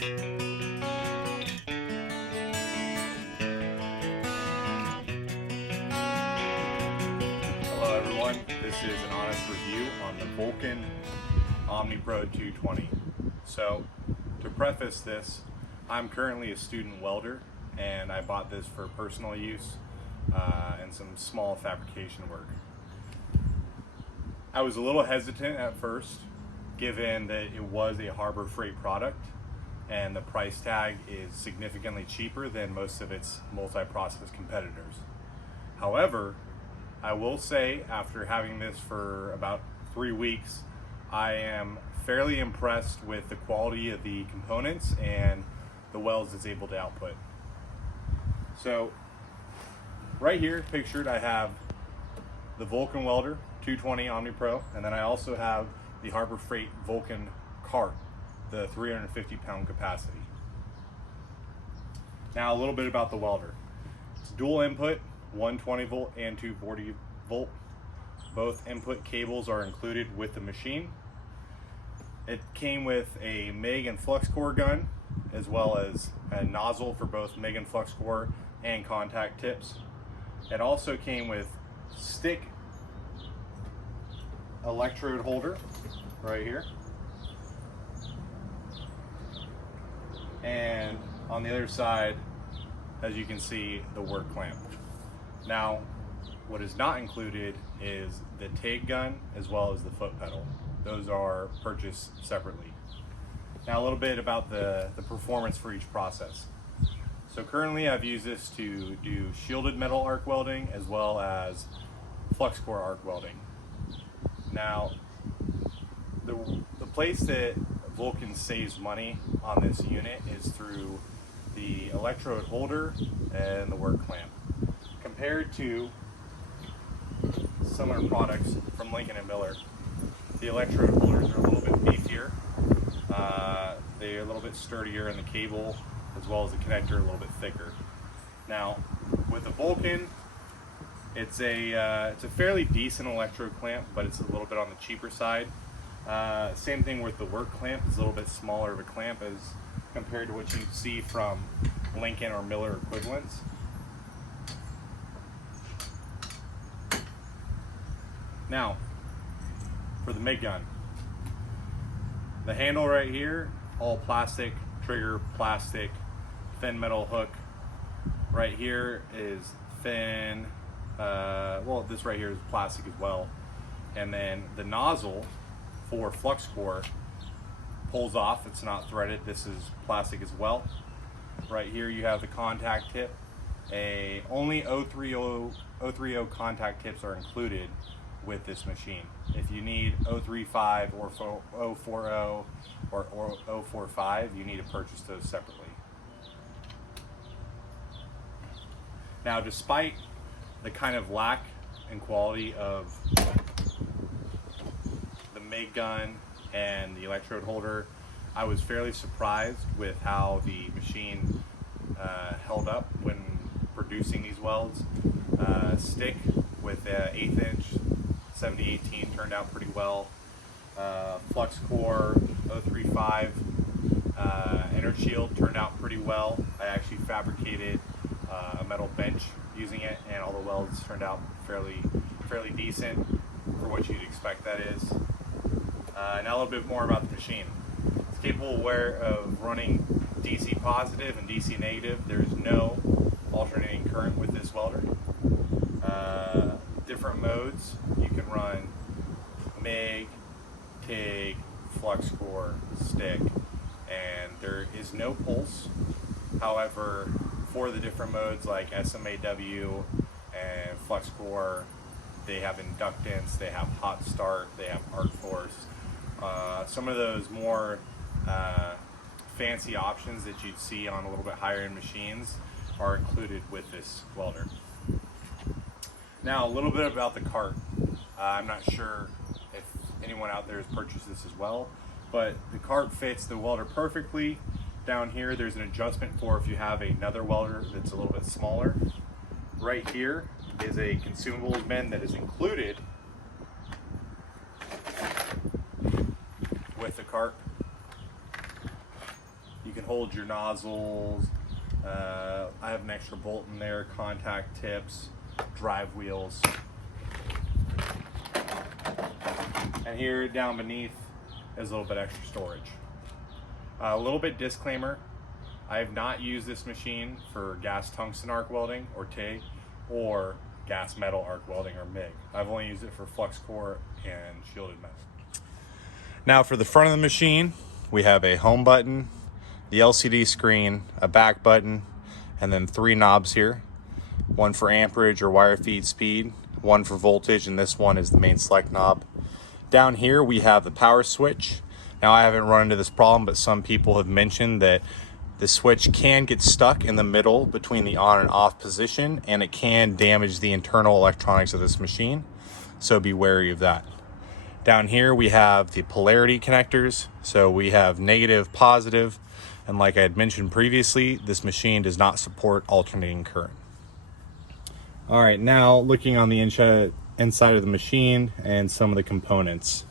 Hello everyone, this is an honest review on the Vulcan OmniPro 220. So, to preface this, I'm currently a student welder and I bought this for personal use and some small fabrication work. I was a little hesitant at first, given that it was a Harbor Freight product and the price tag is significantly cheaper than most of its multi-process competitors. However, I will say after having this for about 3 weeks, I am fairly impressed with the quality of the components and the welds it's able to output. So right here pictured I have the Vulcan Welder 220 OmniPro, and then I also have the Harbor Freight Vulcan cart, the 350 pound capacity. Now a little bit about the welder. It's dual input, 120 volt and 240 volt. Both input cables are included with the machine. It came with a MIG and flux core gun, as well as a nozzle for both MIG and flux core and contact tips. It also came with stick electrode holder right here, and on the other side, as you can see, the work clamp. Now what is not included is the TIG gun as well as the foot pedal. Those are purchased separately. Now a little bit about the performance for each process. So currently I've used this to do shielded metal arc welding as well as flux core arc welding. Now, the place that Vulcan saves money on this unit is through the electrode holder and the work clamp. Compared to similar products from Lincoln & Miller, the electrode holders are a little bit beefier. They're a little bit sturdier in the cable, as well as the connector a little bit thicker. Now, with the Vulcan, it's a fairly decent electrode clamp, but it's a little bit on the cheaper side. Same thing with the work clamp. It's a little bit smaller of a clamp as compared to what you'd see from Lincoln or Miller equivalents. Now, for the MIG gun, the handle right here, all plastic, trigger plastic, thin metal hook. Right here is thin. Well, this right here is plastic as well. And then the nozzle for flux core pulls off. It's not threaded. This is plastic as well. Right here you have the contact tip. Only 030 contact tips are included with this machine. If you need 035 or 040 or 045, you need to purchase those separately. Now, despite the kind of lack in quality of the MIG gun and the electrode holder, I was fairly surprised with how the machine held up when producing these welds. Stick with an 1/8 inch 7018 turned out pretty well. Flux core 035 inner shield turned out pretty well. I actually fabricated a metal bench using it, and all the welds turned out fairly decent for what you'd expect, that is. Now a little bit more about the machine. It's capable of running DC positive and DC negative. There's no alternating current with this welder. Different modes, you can run MIG, TIG, flux core, stick, and there is no pulse. However, for the different modes like SMAW and flux core, they have inductance, they have hot start, they have arc force. Some of those more fancy options that you'd see on a little bit higher end machines are included with this welder. Now a little bit about the cart. I'm not sure if anyone out there has purchased this as well, but the cart fits the welder perfectly. Down here there's an adjustment for if you have another welder that's a little bit smaller. Right here is a consumables bin that is included with the cart. You can hold your nozzles. I have an extra bolt in there, contact tips, drive wheels. And here down beneath is a little bit extra storage. A little bit disclaimer, I have not used this machine for gas tungsten arc welding or TIG or gas metal arc welding or MIG. I've only used it for flux core and shielded metal. Now for the front of the machine, we have a home button, the LCD screen, a back button, and then 3 knobs here. One for amperage or wire feed speed, one for voltage, and this one is the main select knob. Down here we have the power switch. Now I haven't run into this problem, but some people have mentioned that the switch can get stuck in the middle between the on and off position, and it can damage the internal electronics of this machine, so be wary of that. Down here we have the polarity connectors, so we have negative, positive, and like I had mentioned previously, this machine does not support alternating current. All right, now looking on the inside of the machine and some of the components.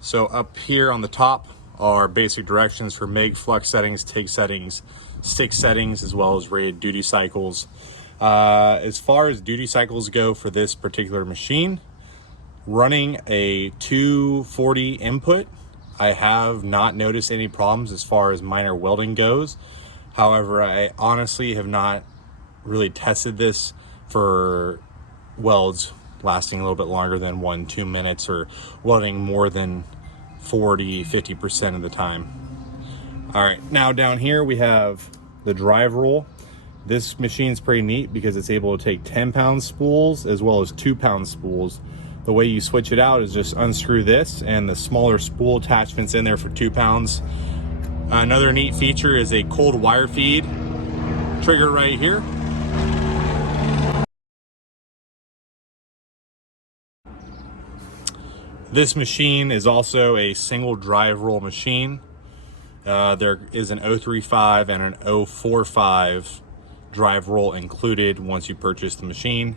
So up here on the top are basic directions for MIG, flux settings, TIG settings, stick settings, as well as rated duty cycles. As far as duty cycles go for this particular machine, running a 240 input, I have not noticed any problems as far as minor welding goes. However, I honestly have not really tested this for welds lasting a little bit longer than 1-2 minutes or welding more than 40-50% of the time. All right, now down here we have the drive roll. This machine's pretty neat because it's able to take 10-pound spools as well as 2-pound spools. The way you switch it out is just unscrew this and the smaller spool attachments in there for 2 pounds. Another neat feature is a cold wire feed trigger right here. This machine is also a single drive roll machine. There is an 035 and an 045 drive roll included once you purchase the machine.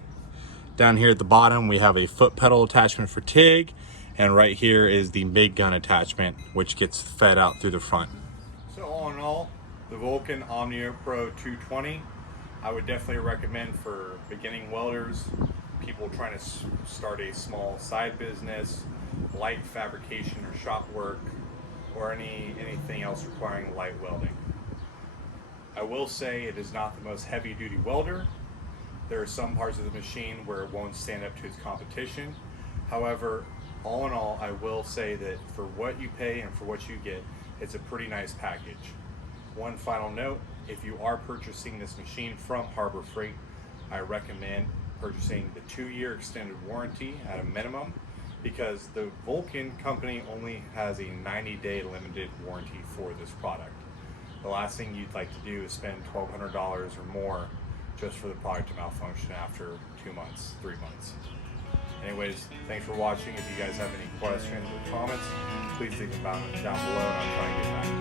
Down here at the bottom, we have a foot pedal attachment for TIG, and right here is the MIG gun attachment, which gets fed out through the front. So all in all, the Vulcan OmniPro 220, I would definitely recommend for beginning welders, people trying to start a small side business, light fabrication or shop work, or anything else requiring light welding. I will say it is not the most heavy duty welder. There are some parts of the machine where it won't stand up to its competition. However, all in all, I will say that for what you pay and for what you get, it's a pretty nice package. One final note, if you are purchasing this machine from Harbor Freight, I recommend purchasing the 2-year extended warranty at a minimum, because the Vulcan company only has a 90-day limited warranty for this product. The last thing you'd like to do is spend $1,200 or more just for the product to malfunction after 2 months, 3 months. Anyways, thanks for watching. If you guys have any questions or comments, please leave them down below and I'll try and get back.